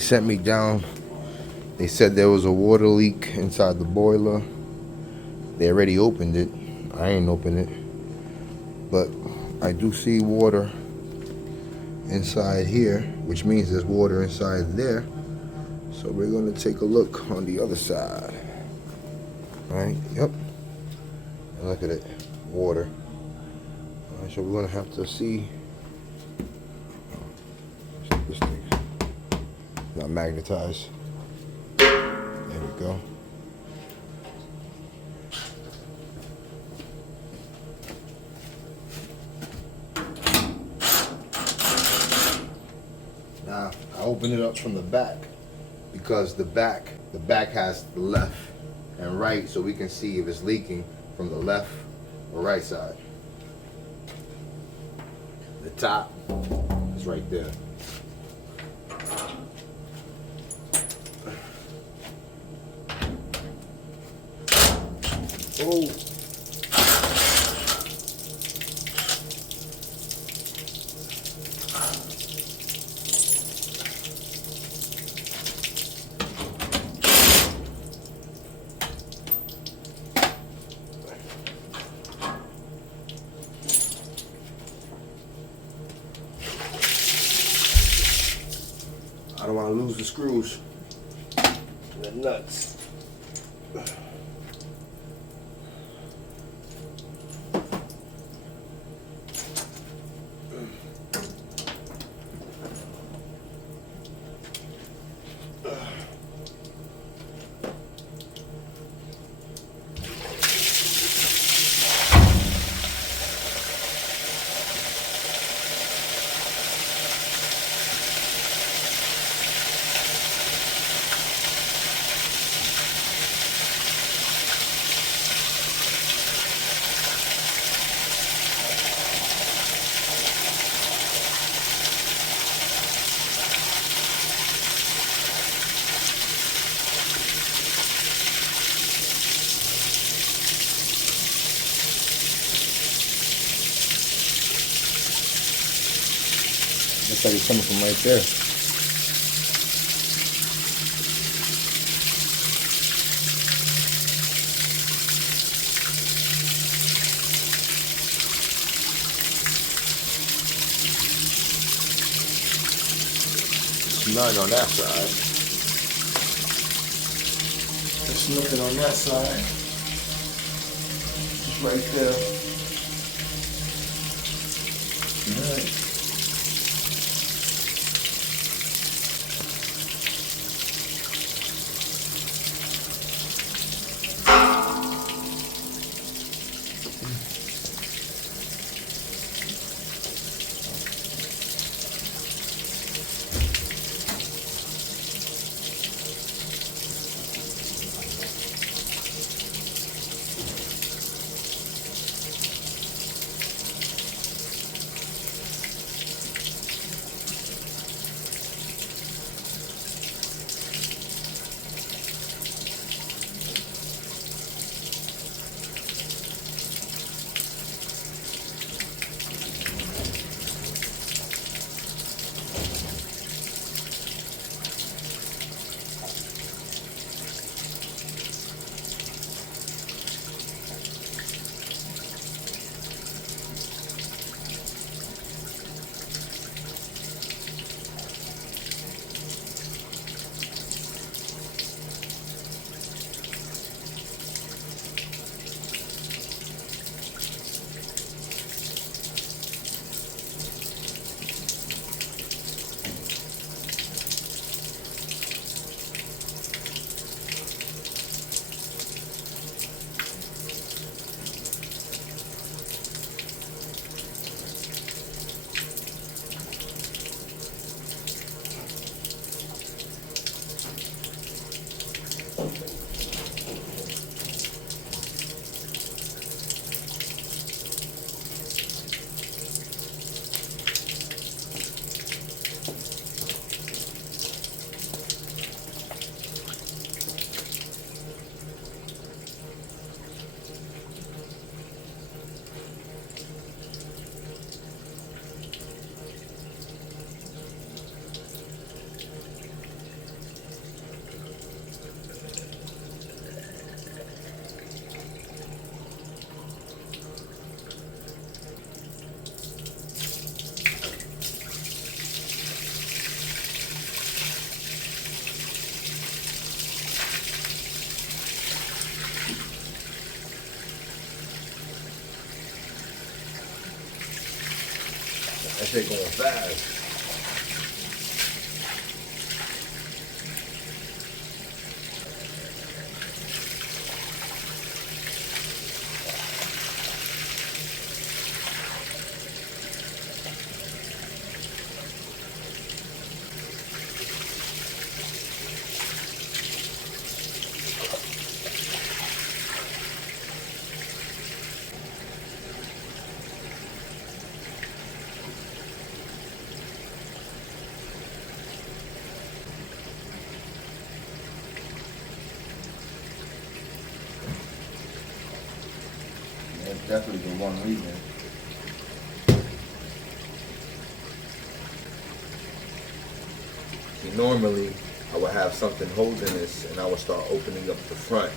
sent me down. They said there was a water leak inside the boiler. They already opened it. I ain't opened it. But I do see water inside here, which means there's water inside there. So we're gonna take a look on the other side. Right, yep. And look at it, water. All right, so we're gonna have to see. This thing not magnetized. There we go. Now I open it up from the back because the back has the left and right, so we can see if it's leaking from the left or right side. The top is right there. Oh. I don't want to lose the screws and the nuts. Looks like it's coming from right there. It's none on that side. There's nothing on that side. Just right there. Alright. That shit going fast. That's definitely the one reason. See, normally I would have something holding this and I would start opening up the front.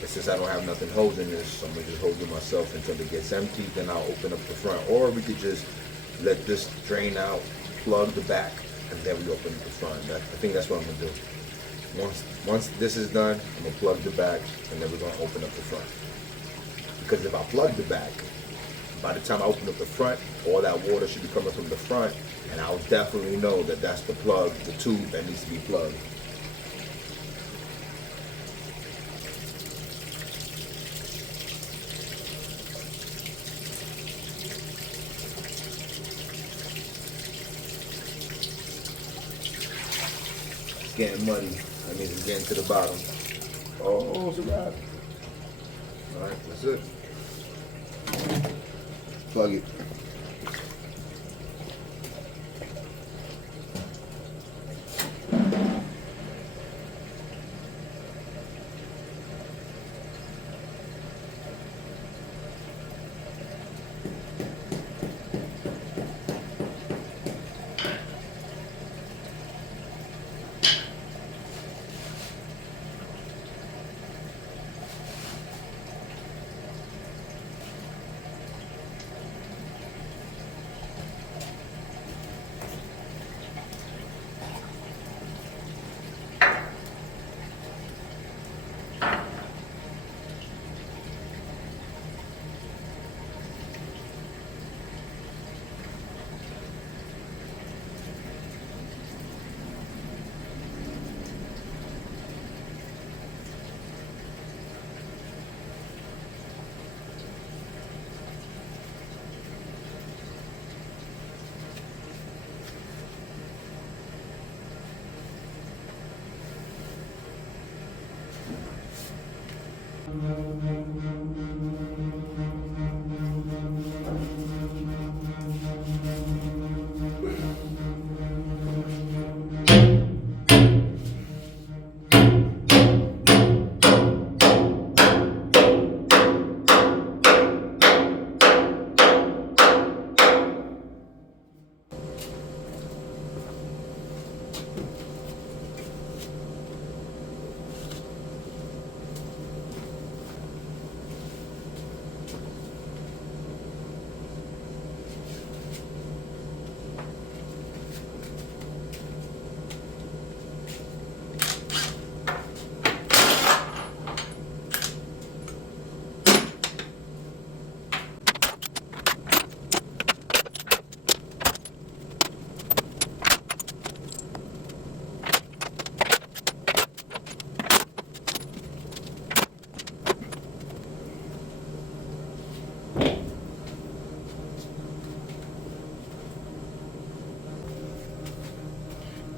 But since I don't have nothing holding this, I'm gonna just hold it myself until it gets empty, then I'll open up the front. Or we could just let this drain out, plug the back, and then we open up the front. I think that's what I'm gonna do. Once this is done, I'm gonna plug the back, and then we're gonna open up the front. Because if I plug the back, by the time I open up the front, all that water should be coming from the front, and I'll definitely know that that's the plug, the tube that needs to be plugged. It's getting muddy. That means it's getting to the bottom. Oh, it's a wrap. All right, that's it. Plug it.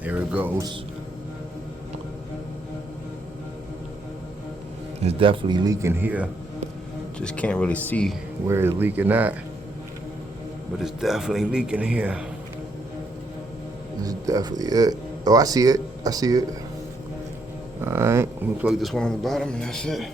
There it goes. It's definitely leaking here. Just can't really see where it's leaking at. But it's definitely leaking here. This is definitely it. Oh, I see it. I see it. Alright, let me plug this one on the bottom and that's it.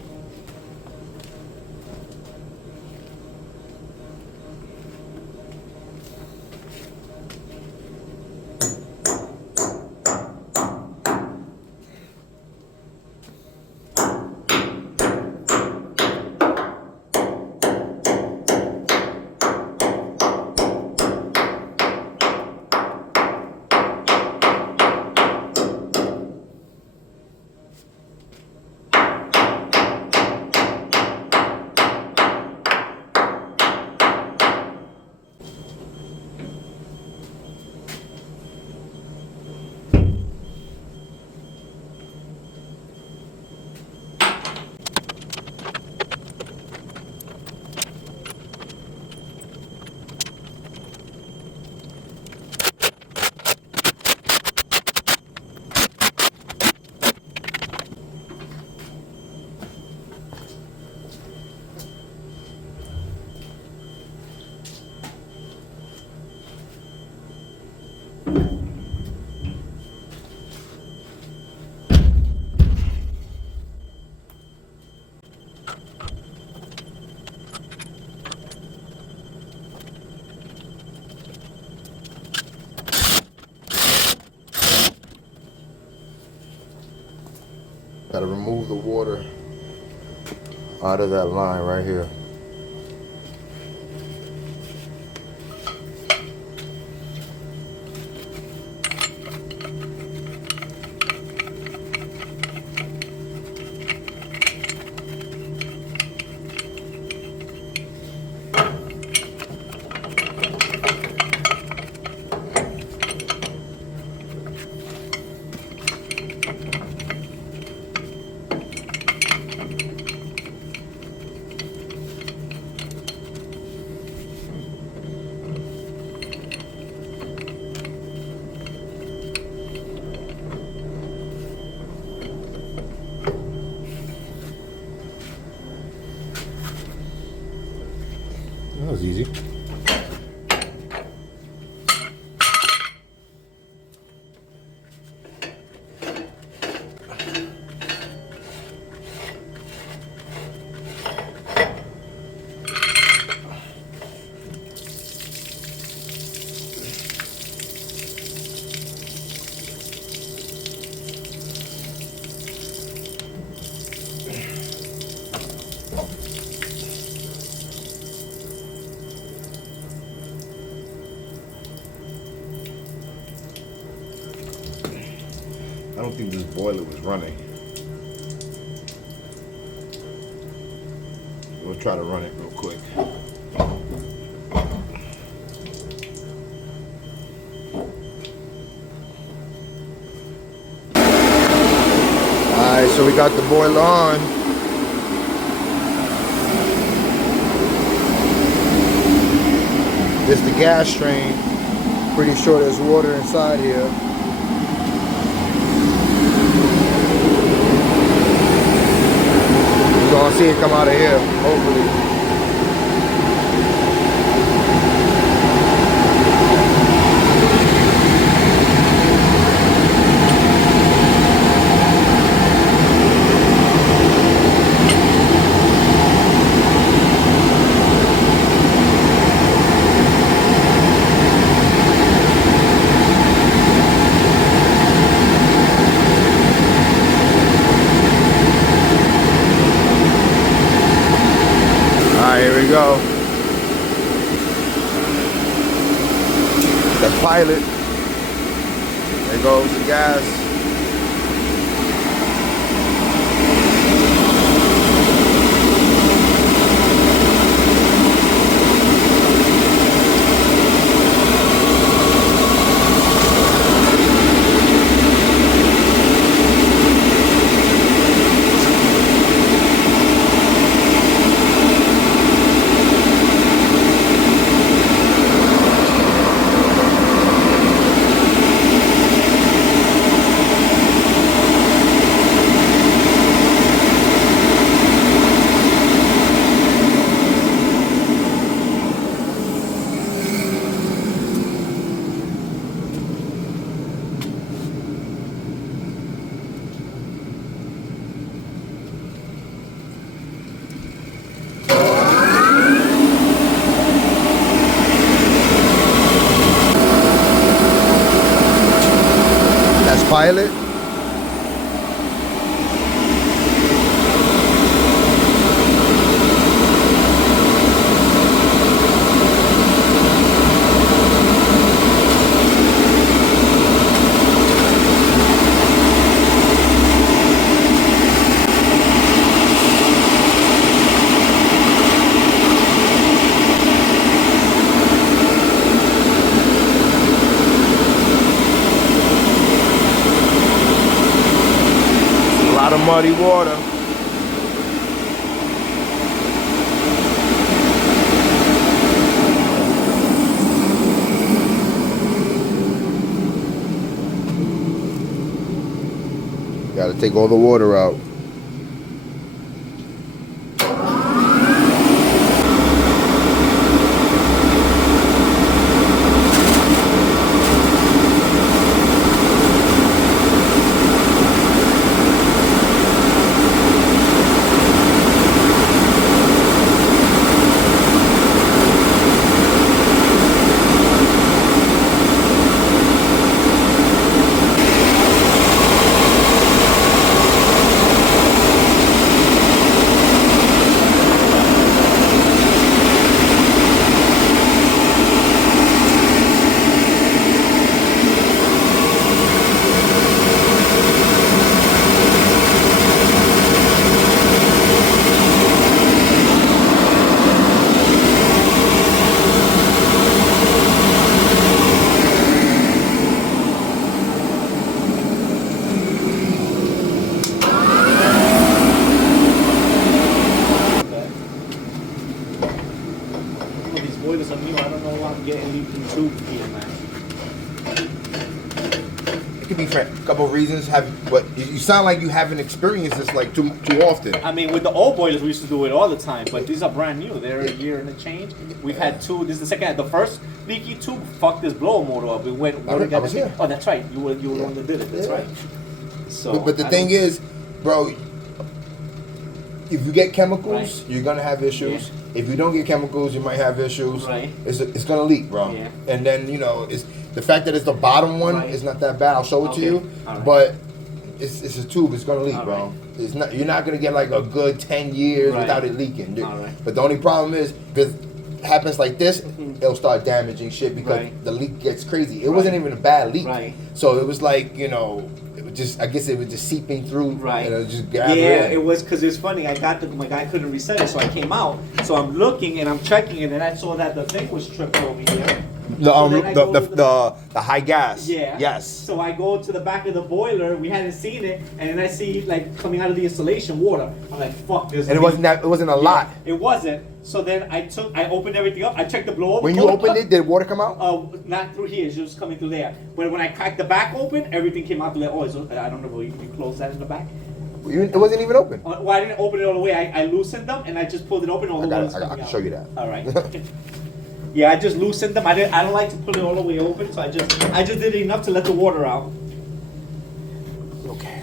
Gotta remove the water out of that line right here. That was easy. I don't think this boiler was running. We'll try to run it real quick. Alright, so we got the boiler on. This is the gas drain. Pretty sure there's water inside here. We're gonna see it come out of here, hopefully. Here we go. The pilot. There goes the gas. Pilot. A lot of muddy water. Got to take all the water out. tube here, man. It could be for a couple of reasons. But you sound like you haven't experienced this like too often. I mean, with the old boilers, we used to do it all the time, but these are brand new. They're a year and a change. We've had two. This is the second. The first leaky tube fucked this blower motor up. We went. I was here. Oh, that's right. You were the one that did it. That's right. So, But the thing is, bro, if you get chemicals, you're gonna have issues. Yeah. If you don't get chemicals, you might have issues. Right. It's gonna leak, bro. Yeah. And then it's the fact that it's the bottom one Right. is not that bad. I'll show it to Okay. you. All right. But it's a tube. It's gonna leak, All bro. right. It's not. You're not gonna get like a good 10 years Right. without it leaking. All right. But the only problem is if it happens like this, it'll start damaging shit because Right. the leak gets crazy. It wasn't even a bad leak. Right. So it was like it was just. I guess it was just seeping through. Right. And it was just grab Yeah, in. it was because it's funny. My guy couldn't reset it, so I came out. So I'm looking and I'm checking it, and I saw that the thing was tripped over here. So then I go to The high gas. Yeah. Yes. So I go to the back of the boiler. We hadn't seen it, and then I see like coming out of the installation water. I'm like, fuck this. And it wasn't a lot. It wasn't. So then I opened everything up. I checked the blower. When you opened it, did water come out? Not through here. It's just coming through there. But when I cracked the back open, everything came out through there. Oh, I don't know. Will you close that in the back? It wasn't even open. Well, I didn't open it all the way. I loosened them and I just pulled it open. All the water was I coming can out. show you that. All right. Yeah, I just loosened them. I don't like to pull it all the way open, so I just did enough to let the water out. Okay.